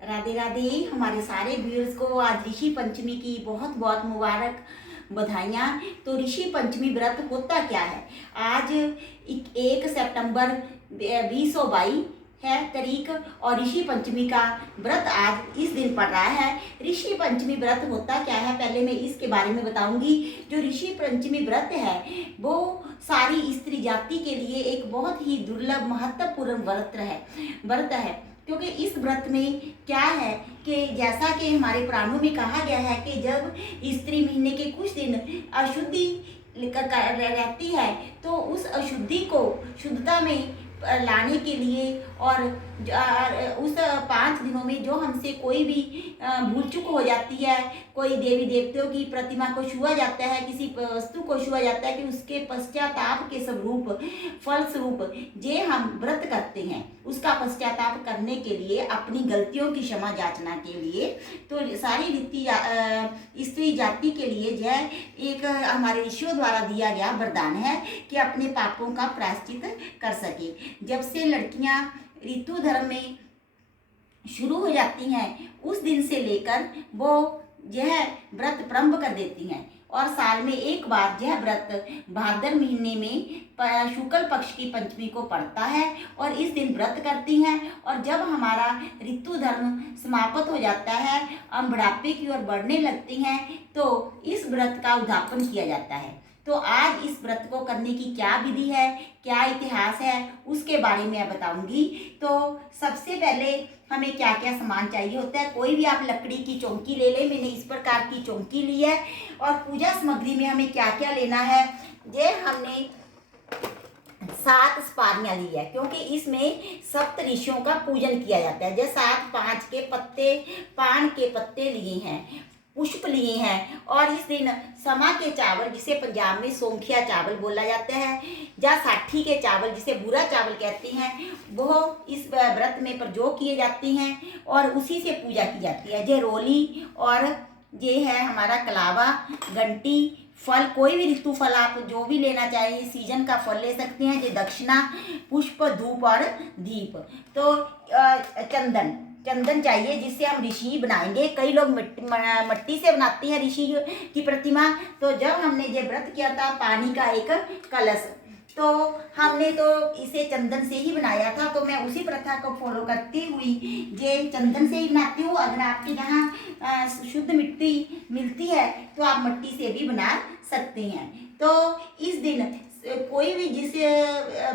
राधे राधे। हमारे सारे व्यूअर्स को आज ऋषि पंचमी की बहुत बहुत मुबारक बधाइयाँ। तो ऋषि पंचमी व्रत होता क्या है? आज 1 सितंबर 2022 है तारीख, और ऋषि पंचमी का व्रत आज इस दिन पड़ रहा है। ऋषि पंचमी व्रत होता क्या है, पहले मैं इसके बारे में बताऊंगी। जो ऋषि पंचमी व्रत है वो सारी स्त्री जाति के लिए एक बहुत ही दुर्लभ महत्वपूर्ण व्रत है। क्योंकि इस व्रत में क्या है कि जैसा कि हमारे पुराणों में कहा गया है कि जब स्त्री महीने के कुछ दिन अशुद्धि रहती है, तो उस अशुद्धि को शुद्धता में लाने के लिए और उस 5 दिनों में जो हमसे कोई भी भूल चूक हो जाती है, कोई देवी देवताओं की प्रतिमा को छुआ जाता है, किसी वस्तु को छुआ जाता है, कि उसके पश्चाताप के स्वरूप फलस्वरूप जे हम व्रत करते हैं, उसका पश्चाताप करने के लिए, अपनी गलतियों की क्षमा याचना के लिए, तो सारी स्त्री जाति के लिए यह एक हमारे ऋषियों द्वारा दिया गया वरदान है कि अपने पापों का प्रायश्चित कर सके। जब से लड़कियां ऋतु धर्म में शुरू हो जाती हैं, उस दिन से लेकर वो यह व्रत प्रारंभ कर देती हैं, और साल में एक बार यह व्रत भाद्र महीने में शुक्ल पक्ष की पंचमी को पड़ता है, और इस दिन व्रत करती हैं। और जब हमारा ऋतु धर्म समाप्त हो जाता है, हम बुढ़ापे की ओर बढ़ने लगती हैं, तो इस व्रत का उद्यापन किया जाता है। तो आज इस व्रत को करने की क्या विधि है, क्या इतिहास है, उसके बारे में मैं बताऊंगी। तो सबसे पहले हमें क्या क्या सामान चाहिए होता है। कोई भी आप लकड़ी की चौकी ले लें, मैंने इस प्रकार की चौकी ली है। और पूजा सामग्री में हमें क्या क्या लेना है, ये हमने 7 सुपारियाँ ली है, क्योंकि इसमें सप्त ऋषियों का पूजन किया जाता है। जैसे 7 5 के पत्ते, पान के पत्ते लिए हैं, पुष्प लिए हैं, और इस दिन समा के चावल, जिसे पंजाब में सौंखिया चावल बोला जाता है, या साठी के चावल जिसे भूरा चावल कहते हैं, वो इस व्रत में प्रयोग किए जाते हैं और उसी से पूजा की जाती है। ये रोली, और ये है हमारा कलावा, घंटी, फल, कोई भी ऋतु फल आप जो भी लेना चाहिए, सीजन का फल ले सकते हैं। ये दक्षिणा, पुष्प, धूप और दीप। तो चंदन चाहिए, जिससे हम ऋषि बनाएंगे। कई लोग मिट्टी से बनाते हैं ऋषि की प्रतिमा। तो जब हमने ये व्रत किया था, पानी का एक कलश, तो हमने तो इसे चंदन से ही बनाया था। तो मैं उसी प्रथा को फॉलो करती हुई ये चंदन से ही बनाती हूँ। अगर आपके यहाँ शुद्ध मिट्टी मिलती है तो आप मिट्टी से भी बना सकते हैं। तो इस दिन कोई भी जिस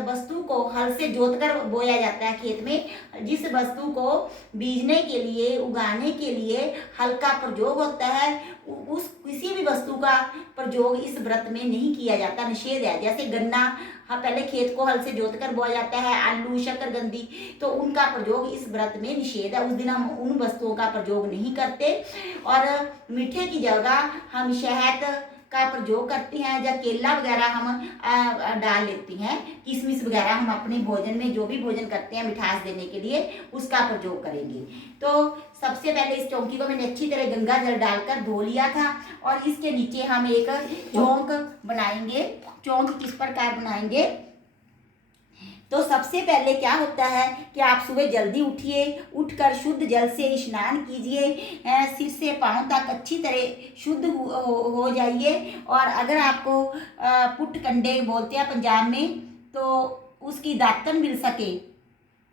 वस्तु को हल से जोतकर बोया जाता है खेत में, जिस वस्तु को बीजने के लिए, उगाने के लिए हल का प्रयोग होता है, उस किसी भी वस्तु का प्रयोग इस व्रत में नहीं किया जाता, निषेध है। जैसे गन्ना, हाँ, पहले खेत को हल से जोतकर बोया जाता है, आलू, शकरकंदी, तो उनका प्रयोग इस व्रत में निषेध है। उस दिन हम उन वस्तुओं का प्रयोग नहीं करते। और मीठे की जगह हम शहद का प्रयोग करते हैं, या केला वगैरह हम डाल लेती हैं, किशमिश वगैरह हम अपने भोजन में, जो भी भोजन करते हैं मिठास देने के लिए, उसका प्रयोग करेंगे। तो सबसे पहले इस चौकी को मैंने अच्छी तरह गंगा जल डालकर धो लिया था, और इसके नीचे हम एक चौक बनाएंगे। चौक किस प्रकार बनाएंगे, तो सबसे पहले क्या होता है कि आप सुबह जल्दी उठिए, उठकर शुद्ध जल से स्नान कीजिए, सिर से पांव तक अच्छी तरह शुद्ध हो जाइए। और अगर आपको पुट कंडे बोलते हैं पंजाब में, तो उसकी दातन मिल सके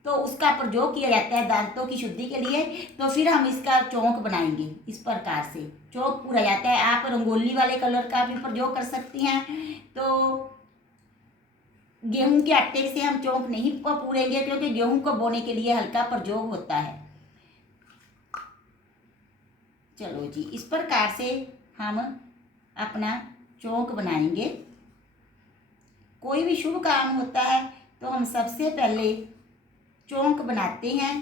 तो उसका प्रयोग किया जाता है दांतों की शुद्धि के लिए। तो फिर हम इसका चौक बनाएंगे। इस प्रकार से चौक पूरा जाता है। आप रंगोली वाले कलर का भी प्रयोग कर सकती हैं। तो गेहूं के आटे से हम चौक नहीं पूरेंगे, क्योंकि गेहूं को बोने के लिए हल्का प्रयोग होता है। चलो जी, इस प्रकार से हम अपना चौक बनाएंगे। कोई भी शुभ काम होता है तो हम सबसे पहले चौक बनाते हैं।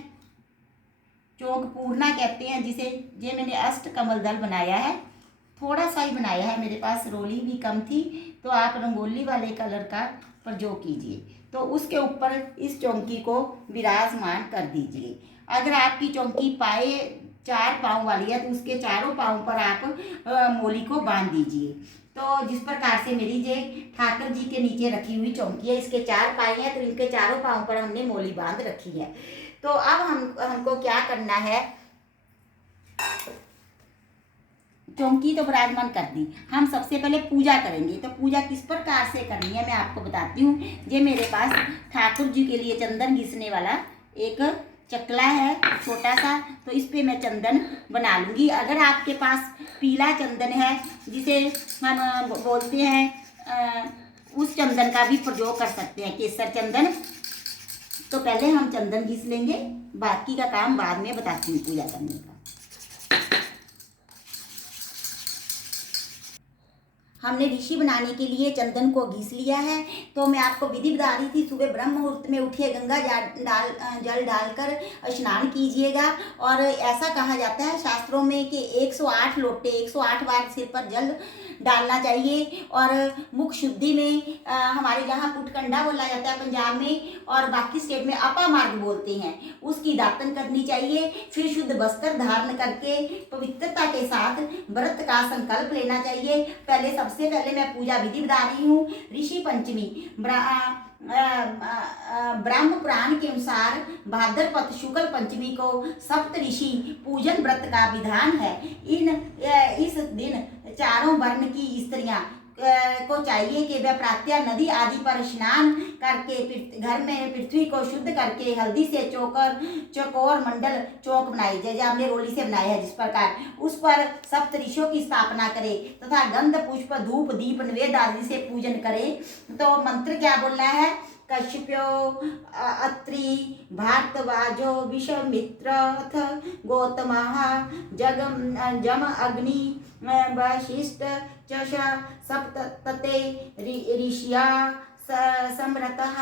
चौक पूर्णा कहते हैं जिसे। ये मैंने अष्ट कमल दल बनाया है, थोड़ा सा ही बनाया है, मेरे पास रोली भी कम थी, तो आप रंगोली वाले कलर का प्रयोग कीजिए। तो उसके ऊपर इस चौकी को विराजमान कर दीजिए। अगर आपकी चौकी 4 पाँव वाली है, तो उसके चारों पाँव पर आप मोली को बांध दीजिए। तो जिस प्रकार से मेरी ये ठाकुर जी के नीचे रखी हुई चौकी है, इसके 4 पाए हैं, तो इनके चारों पाँव पर हमने मोली बांध रखी है। तो अब हमको क्या करना है, चौकी तो विराजमान कर दी, हम सबसे पहले पूजा करेंगे। तो पूजा किस प्रकार से करनी है मैं आपको बताती हूँ। ये मेरे पास ठाकुर जी के लिए चंदन घिसने वाला एक चकला है छोटा सा, तो इस पे मैं चंदन बना लूँगी। अगर आपके पास पीला चंदन है जिसे हम बोलते हैं उस चंदन का भी प्रयोग कर सकते हैं, केसर चंदन। तो पहले हम चंदन घिस लेंगे, बाकी का काम बाद में बताती हूँ पूजा करने का। हमने ऋषि बनाने के लिए चंदन को घिस लिया है। तो मैं आपको विधि बता रही थी, सुबह ब्रह्म मुहूर्त में उठिए, गंगा जल डालकर स्नान कीजिएगा। और ऐसा कहा जाता है शास्त्रों में कि 108 लोटे 108 बार सिर पर जल डालना चाहिए। और मुख शुद्धि में हमारे यहाँ पुटकंडा बोला जाता है पंजाब में, और बाकी स्टेट में अपा मार्ग बोलते हैं, उसकी दातन करनी चाहिए। फिर शुद्ध वस्त्र धारण करके पवित्रता के साथ व्रत का संकल्प लेना चाहिए। सबसे पहले मैं पूजा विधि बता रही हूँ। ऋषि पंचमी ब्रह्म पुराण के अनुसार भाद्रपद शुक्ल पंचमी को सप्त ऋषि पूजन व्रत का विधान है। इस दिन चारों वर्ण की स्त्रियां को चाहिए कि वह प्रातः नदी आदि पर स्नान करके घर में पृथ्वी को शुद्ध करके हल्दी से चौकोर मंडल चौक बनाए, जैसे हमने रोली से बनाया है जिस प्रकार, उस पर सप्त ऋषियों की स्थापना करे तथा गंध पुष्प धूप दीप नैवेद्य आदि से पूजन करे। तो मंत्र क्या बोलना है, कश्यप्यो अत्रि भारद्वाजो विश्वामित्रथ गौतमः जम अग्नि वशिष्ठ चष सप्तते ऋषिया समृतः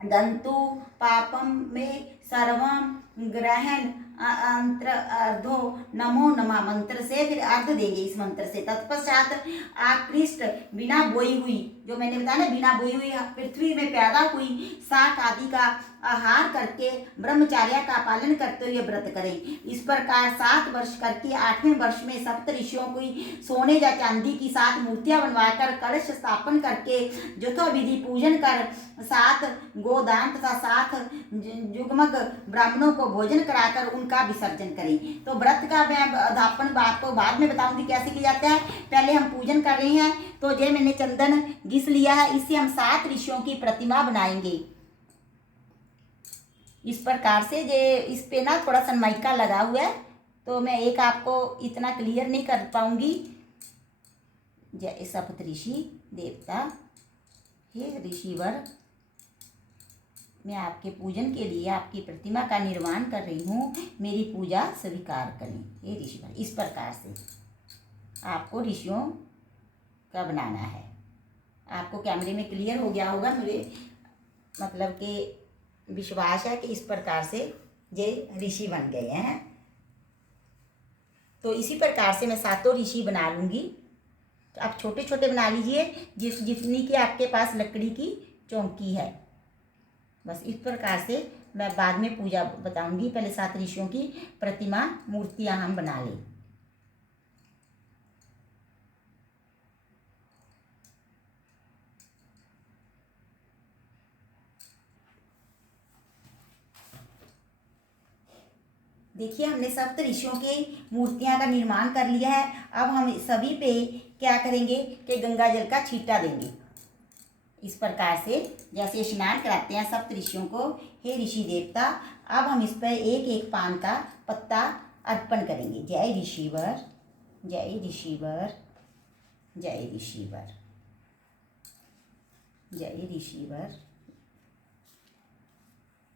दंतु पापम में सर्वम ग्रहण अंतर अर्धो नमो नमः मंत्र से फिर अर्ध देंगे इस मंत्र से। तत्पश्चात आकृष्ट बिना बोई हुई, जो मैंने बताया ना, बिना बोई हुई पृथ्वी में पैदा हुई शाक आदि का आहार करके ब्रह्मचर्य का पालन करते हुए व्रत करें। इस प्रकार 7 वर्ष करके 8वें वर्ष में सप्त ऋषियों की सोने या चांदी की 7 मूर्तियां बनवाकर कलश स्थापन करके यथो विधि पूजन कर 7 गोदान तथा 7 जुगमग ब्राह्मणों को भोजन कराकर उनका विसर्जन करें। तो व्रत का मैं अध्यापन आपको बाद में बताऊंगी कैसे किया जाता है, पहले हम पूजन कर रहे हैं। तो ये मैंने चंदन घिस लिया है, इससे हम 7 ऋषियों की प्रतिमा बनाएंगे। इस प्रकार से ये इस पे ना थोड़ा सनमाइका लगा हुआ है, तो मैं एक आपको इतना क्लियर नहीं कर पाऊंगी। जय सप्त ऋषि देवता, हे ऋषिवर, मैं आपके पूजन के लिए आपकी प्रतिमा का निर्माण कर रही हूँ, मेरी पूजा स्वीकार करें हे ऋषिवर। इस प्रकार से आपको ऋषियों का बनाना है। आपको कैमरे में क्लियर हो गया होगा, मुझे मतलब कि विश्वास है कि इस प्रकार से ये ऋषि बन गए हैं। तो इसी प्रकार से मैं 7 ऋषि बना लूँगी। तो आप छोटे छोटे बना लीजिए जितनी कि आपके पास लकड़ी की चौकी है। बस इस प्रकार से मैं बाद में पूजा बताऊंगी, पहले 7 ऋषियों की प्रतिमा मूर्तियां हम बना लें। देखिए हमने सप्त ऋषियों के मूर्तियां का निर्माण कर लिया है। अब हम सभी पे क्या करेंगे कि गंगा जल का छींटा देंगे। इस प्रकार से जैसे स्नान कराते हैं सप्त ऋषियों को, हे ऋषि देवता, अब हम इस पर एक एक पान का पत्ता अर्पण करेंगे। जय ऋषिवर, जय ऋषिवर, जय ऋषिवर, जय ऋषिवर,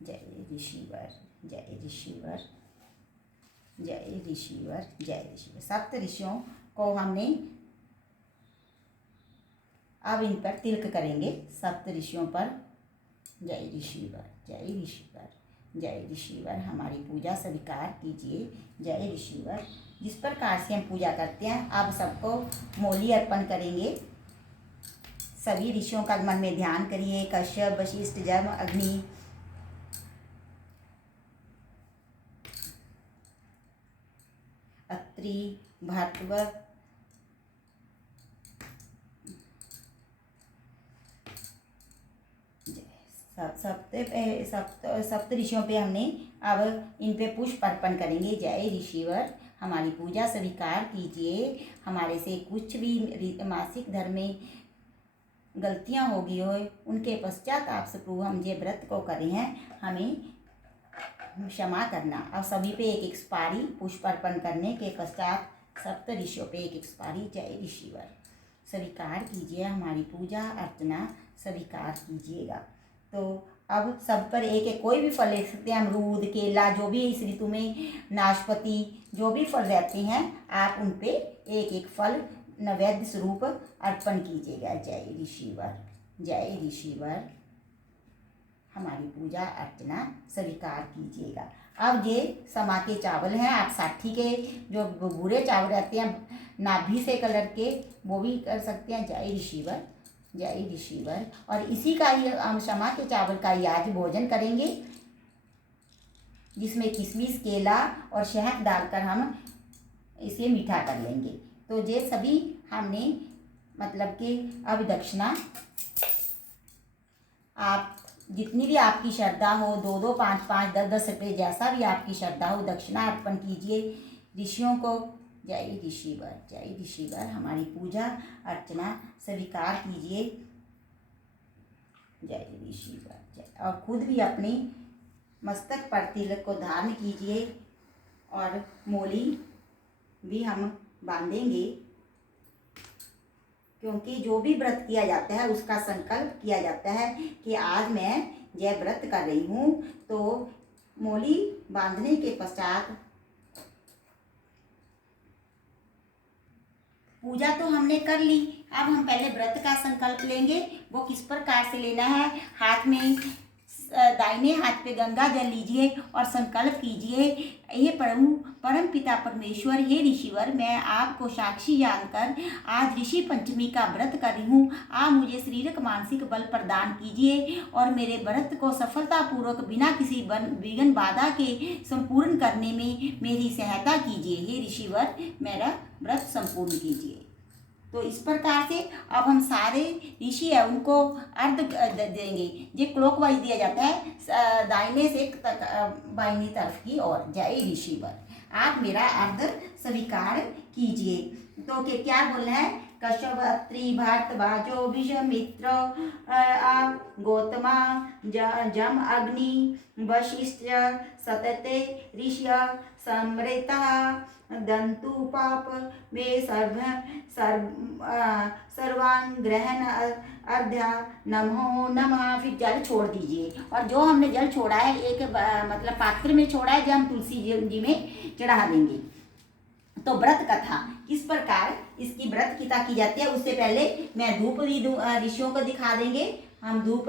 जय ऋषिवर, जय ऋषिवर, जय ऋषिवर, जय ऋषिवर। सप्त ऋषियों को हमने अब इन पर तिलक करेंगे, सप्त ऋषियों पर। जय ऋषिवर, जय ऋषिवर, जय ऋषिवर, हमारी पूजा स्वीकार कीजिए। जय ऋषिवर। जिस प्रकार से हम पूजा करते हैं, अब सबको मोली अर्पण करेंगे। सभी ऋषियों का मन में ध्यान करिए। कश्यप, वशिष्ठ, जम, अग्नि, अत्रि, भारद्वाज, सप्त सप्त ऋषियों पे हमने अब इन पे पुष्प अर्पण करेंगे। जय ऋषिवर, हमारी पूजा स्वीकार कीजिए। हमारे से कुछ भी मासिक धर्म में गलतियां होगी हो, उनके पश्चात आप प्रभु हम ये व्रत को करे हैं, हमें क्षमा करना। अब सभी पे एक एक्सपारी पुष्प अर्पण करने के पश्चात सप्त ऋषियों पे एक एक्सपारी। जय ऋषिवर, स्वीकार कीजिए, हमारी पूजा अर्चना स्वीकार कीजिएगा। तो अब सब पर एक एक कोई भी फल ले सकते हैं, अमरूद, केला, जो भी इस ऋतु में, नाशपाती, जो भी फल रहते हैं आप उन पे एक एक फल नैवेद्य स्वरूप अर्पण कीजिएगा। जय ऋषिवर, जय ऋषिवर, हमारी पूजा अर्चना स्वीकार कीजिएगा। अब ये समा के चावल हैं, आप साठी के जो भूरे चावल रहते हैं नाभि से कलर के, वो भी कर सकते हैं। जय ऋषिवर, जय ऋषिवर, और इसी का ही हम समा के चावल का ही आज भोजन करेंगे, जिसमें किशमिश, केला और शहद डालकर हम इसे मीठा कर लेंगे। तो ये सभी हमने मतलब कि अब दक्षिणा आप जितनी भी आपकी श्रद्धा हो, 2-2, 5-5, 10-10 रुपये, जैसा भी आपकी श्रद्धा हो, दक्षिणा अर्पण कीजिए ऋषियों को। जय ऋषिवर, जय ऋषिवर, हमारी पूजा अर्चना स्वीकार कीजिए। जय ऋषिवर, जय। और खुद भी अपनी मस्तक पर तिलक को धारण कीजिए और मोली भी हम बांधेंगे, क्योंकि जो भी व्रत किया जाता है उसका संकल्प किया जाता है कि आज मैं यह व्रत कर रही हूँ। तो मोली बांधने के पश्चात पूजा तो हमने कर ली, अब हम पहले व्रत का संकल्प लेंगे। वो किस प्रकार से लेना है, हाथ में दाहिने हाथ पे गंगा जल लीजिए और संकल्प कीजिए, ये प्रभु परम पिता परमेश्वर, हे ऋषिवर, मैं आपको साक्षी जानकर आज ऋषि पंचमी का व्रत कर रही हूँ। आप मुझे शारीरिक मानसिक बल प्रदान कीजिए और मेरे व्रत को सफलतापूर्वक बिना किसी विघ्न बाधा के संपूर्ण करने में मेरी सहायता कीजिए। हे ऋषिवर, मेरा व्रत संपूर्ण कीजिए। तो इस प्रकार से अब हम सारे ऋषि है उनको अर्घ देंगे। ये क्लॉकवाइज दिया जाता है, दाहिने से बाईनी तरफ की ओर। जय ऋषिवर, आप मेरा अर्घ स्वीकार कीजिए। तो क्या बोलना है, कश्यप, अत्रि, भारद्वाजो, विश्वामित्र, गौतमा, जम, अग्नि, वशिष्ठ, सतते, ऋषि, समृता, दंतु, पाप में सर्वान ग्रहण अर्ध्या नमो नमः। फिर जल छोड़ दीजिए, और जो हमने जल छोड़ा है एक मतलब पात्र में छोड़ा है, जो हम तुलसी जी में चढ़ा देंगे। तो व्रत कथा किस प्रकार इसकी व्रत कथा की जाती है, उससे पहले मैं धूप भी ऋषियों को दिखा देंगे हम धूप।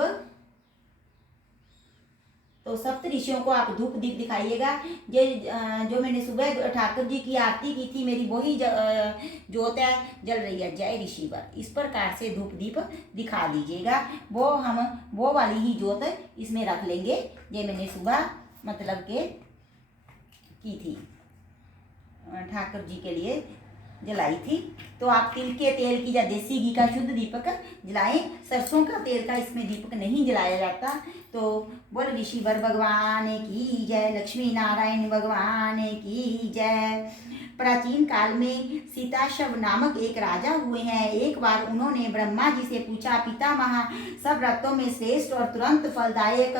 तो सप्त ऋषियों को आप धूप दीप दिखाइएगा। ये जो मैंने सुबह ठाकुर जी की आरती की थी, मेरी वही ज्योत है जल रही है। जय ऋषिवर, इस प्रकार से धूप दीप दिखा दीजिएगा। वो हम वो वाली ही ज्योत इसमें रख लेंगे, ये मैंने सुबह मतलब के की थी, ठाकुर जी के लिए जलाई थी। तो आप तिल के तेल की या देसी घी का शुद्ध दीपक जलाएं, सरसों का तेल का इसमें दीपक नहीं जलाया जाता। तो बोल ऋषिवर भगवान की जय, लक्ष्मी नारायण भगवान की जय। प्राचीन काल में सीताशव नामक एक राजा हुए हैं। एक बार उन्होंने ब्रह्मा जी से पूछा, पितामह, सब व्रतों में श्रेष्ठ और तुरंत फलदायक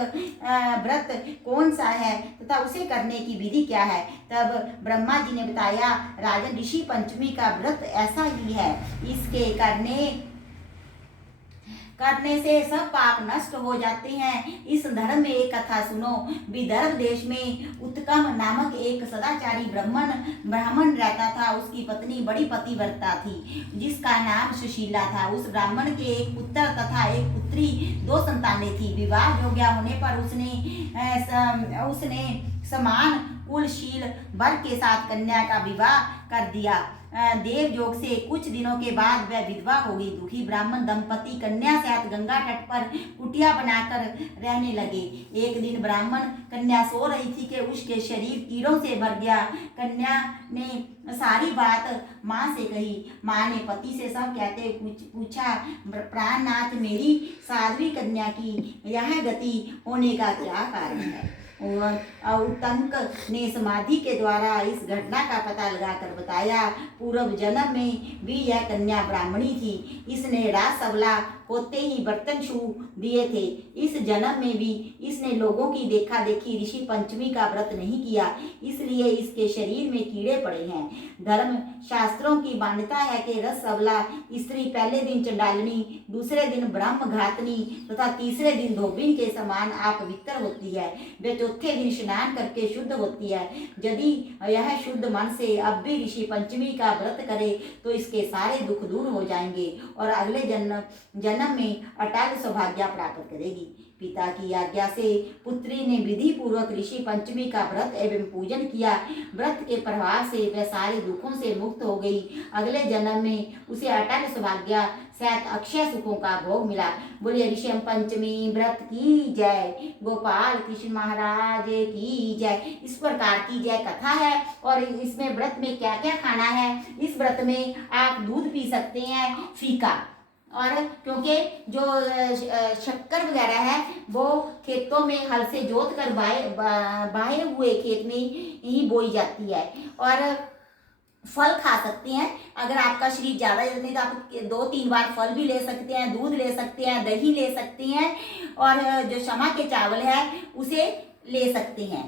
व्रत कौन सा है तथा उसे करने की विधि क्या है। तब ब्रह्मा जी ने बताया, राजन, ऋषि पंचमी का व्रत ऐसा ही है, इसके करने से सब पाप नष्ट हो जाते हैं। इस धर्म में एक कथा सुनो। विदर्भ देश में उत्कम नामक एक सदाचारी ब्राह्मण रहता था। उसकी पत्नी बड़ी पतिव्रता थी, जिसका नाम सुशीला था। उस ब्राह्मण के एक पुत्र तथा एक पुत्री, 2 संतानें थी। विवाह योग्य होने पर उसने समान कुलशील वर के साथ कन्या का विवाह कर दिया। देवयोग से कुछ दिनों के बाद वह विधवा हो गई। दुखी ब्राह्मण दंपति कन्या सहित गंगा तट पर कुटिया बनाकर रहने लगे। एक दिन ब्राह्मण कन्या सो रही थी कि उसके शरीर कीड़ों से भर गया। कन्या ने सारी बात माँ से कही। माँ ने पति से सब कहते पूछा, प्राणनाथ, मेरी साध्वी कन्या की यह गति होने का क्या कारण है? और उतंक ने समाधि के द्वारा इस घटना का पता लगाकर बताया, पूर्व जन्म में भी यह कन्या ब्राह्मणी थी। इसने रात सबला होते ही बर्तन छू दिए थे। इस जन्म में भी इसने लोगों की देखा देखी ऋषि पंचमी का व्रत नहीं किया, इसलिए इसके शरीर में कीड़े पड़े हैं। धर्म शास्त्रों की मान्यता है कि रस सबला स्त्री पहले दिन चंडालनी, दूसरे दिन ब्रह्म घातनी तथा तीसरे दिन धोबिन के समान अपवित्र होती है। वे चौथे दिन स्नान करके शुद्ध होती है। यदि यह शुद्ध मन से अब भी ऋषि पंचमी का व्रत करे तो इसके सारे दुख दूर हो जाएंगे और अगले जन्म में अटल सौभाग्य प्राप्त करेगी। पिता की आज्ञा से पुत्री ने विधि पूर्वक ऋषि पंचमी का व्रत एवं पूजन किया। व्रत के प्रभाव से वह सारे दुखों से मुक्त हो गई। अगले जन्म में उसे अटल सौभाग्य सहित अक्षय सुखों का भोग मिला। बोलिए ऋषि पंचमी व्रत की जय, गोपाल कृष्ण महाराज की जय। इस प्रकार की जय कथा है। और इसमें व्रत में क्या क्या खाना है? इस व्रत में आप दूध पी सकते हैं, फीका, और क्योंकि जो शक्कर वगैरह है वो खेतों में हल से जोत कर बाहे हुए खेत में ही बोई जाती है। और फल खा सकते हैं। अगर आपका शरीर ज़्यादा नहीं तो आप 2-3 बार फल भी ले सकते हैं, दूध ले सकते हैं, दही ले सकते हैं, और जो क्षमा के चावल है उसे ले सकते हैं।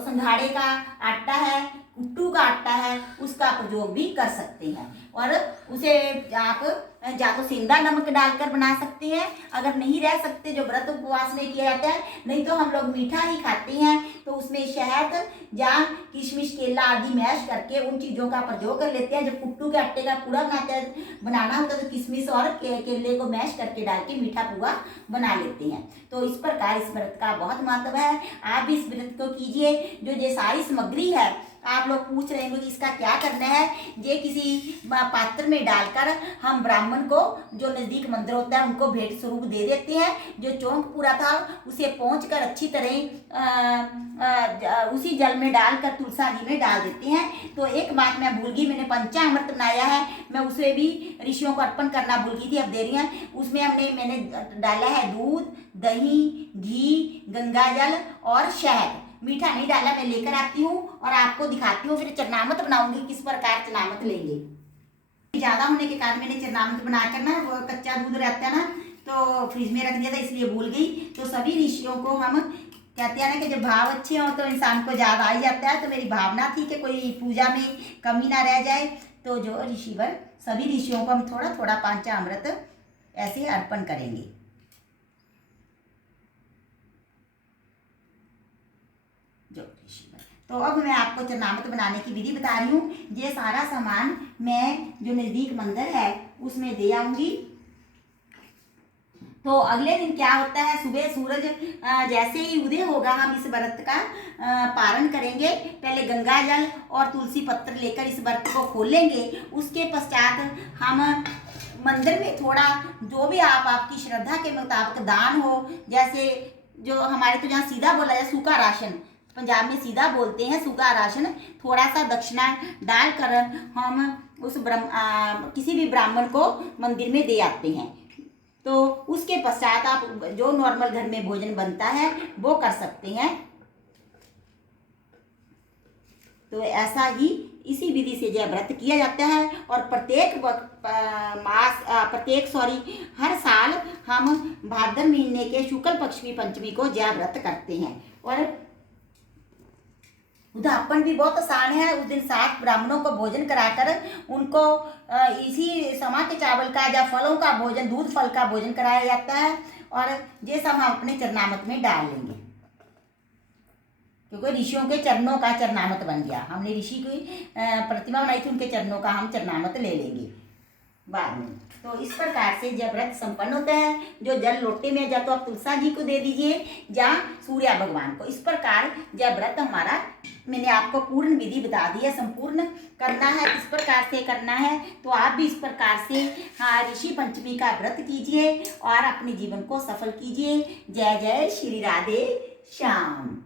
संघाड़े का आटा है, कुट्टू का आटा है, उसका प्रयोग भी कर सकते हैं। और उसे आप या तो सेंधा नमक डालकर बना सकते हैं, अगर नहीं रह सकते जो व्रत उपवास में किया जाता है, नहीं तो हम लोग मीठा ही खाते हैं तो उसमें शहद या किशमिश केला आदि मैश करके उन चीज़ों का प्रयोग कर लेते हैं। जब कुट्टू के आटे का पूड़ा बनाना होता है तो किशमिश और केले को मैश करके डाल के मीठा पुआ बना लेते हैं। तो इस प्रकार इस व्रत का बहुत महत्व है। आप भी इस व्रत को कीजिए। जो ये सारी सामग्री है, आप लोग पूछ रहे होंगे कि इसका क्या करना है। ये किसी पात्र में डालकर हम ब्राह्मण को, जो नज़दीक मंदिर होता है, उनको भेंट स्वरूप दे देते हैं। जो चौंक पूरा था उसे पहुँचकर अच्छी तरह उसी जल में डालकर तुलसा जी में डाल देते हैं। तो एक बात मैं भूल गई, मैंने पंचामृत बनाया है, मैं उसे भी ऋषियों को अर्पण करना भूल गई थी, अब दे रही हैं। उसमें मैंने डाला है दूध, दही, घी, गंगा जल और शहद। मीठा नहीं डाला। मैं लेकर आती हूँ और आपको दिखाती हूँ। फिर चरनामत बनाऊंगी, किस प्रकार चरनामत लेंगे। ज़्यादा होने के कारण मैंने चरनामत बनाकर ना, वो कच्चा दूध रहता है ना, तो फ्रिज में रख दिया था, इसलिए भूल गई। तो सभी ऋषियों को हम कहते हैं ना कि जब भाव अच्छे हों तो इंसान को याद आ ही जाता है। तो मेरी भावना थी कि कोई पूजा में कमी ना रह जाए। तो जो ऋषिवर, सभी ऋषियों को हम थोड़ा थोड़ा पंचामृत ऐसे अर्पण करेंगे। तो अब मैं आपको चरनामत बनाने की विधि बता रही हूँ। ये सारा सामान मैं जो नज़दीक मंदिर है उसमें दे आऊँगी। तो अगले दिन क्या होता है, सुबह सूरज जैसे ही उदय होगा हम इस व्रत का पारण करेंगे। पहले गंगा जल और तुलसी पत्र लेकर इस व्रत को खोलेंगे। उसके पश्चात हम मंदिर में थोड़ा, जो भी आपकी श्रद्धा के मुताबिक दान हो, जैसे जो हमारे तो जहाँ सीधा बोला जाए सूखा राशन, पंजाब में सीधा बोलते हैं सूखा राशन, थोड़ा सा दक्षिणा डालकर हम उस किसी भी ब्राह्मण को मंदिर में दे आते हैं। तो उसके पश्चात आप जो नॉर्मल घर में भोजन बनता है वो कर सकते हैं। तो ऐसा ही इसी विधि से यह व्रत किया जाता है। और हर साल हम भाद्र महीने के शुक्ल पक्ष की पंचमी को यह व्रत करते हैं। और उद्यापन भी बहुत आसान है। उस दिन 7 ब्राह्मणों को भोजन कराकर उनको इसी समा के चावल का या फलों का भोजन, दूध फल का भोजन कराया जाता है। और ये सब हम अपने चरनामत में डाल लेंगे, क्योंकि ऋषियों के चरणों का चरनामत बन गया। हमने ऋषि की प्रतिमा बनाई थी, उनके चरणों का हम चरनामत ले लेंगे। बाद में। तो इस प्रकार से जब व्रत संपन्न होता है, जो जल लोटे में या तो आप तुलसा जी को दे दीजिए या सूर्य भगवान को। इस प्रकार जब व्रत हमारा, मैंने आपको पूर्ण विधि बता दी है, संपूर्ण करना है, किस प्रकार से करना है, तो आप भी इस प्रकार से हाँ ऋषि पंचमी का व्रत कीजिए और अपने जीवन को सफल कीजिए। जय जय श्री राधे श्याम।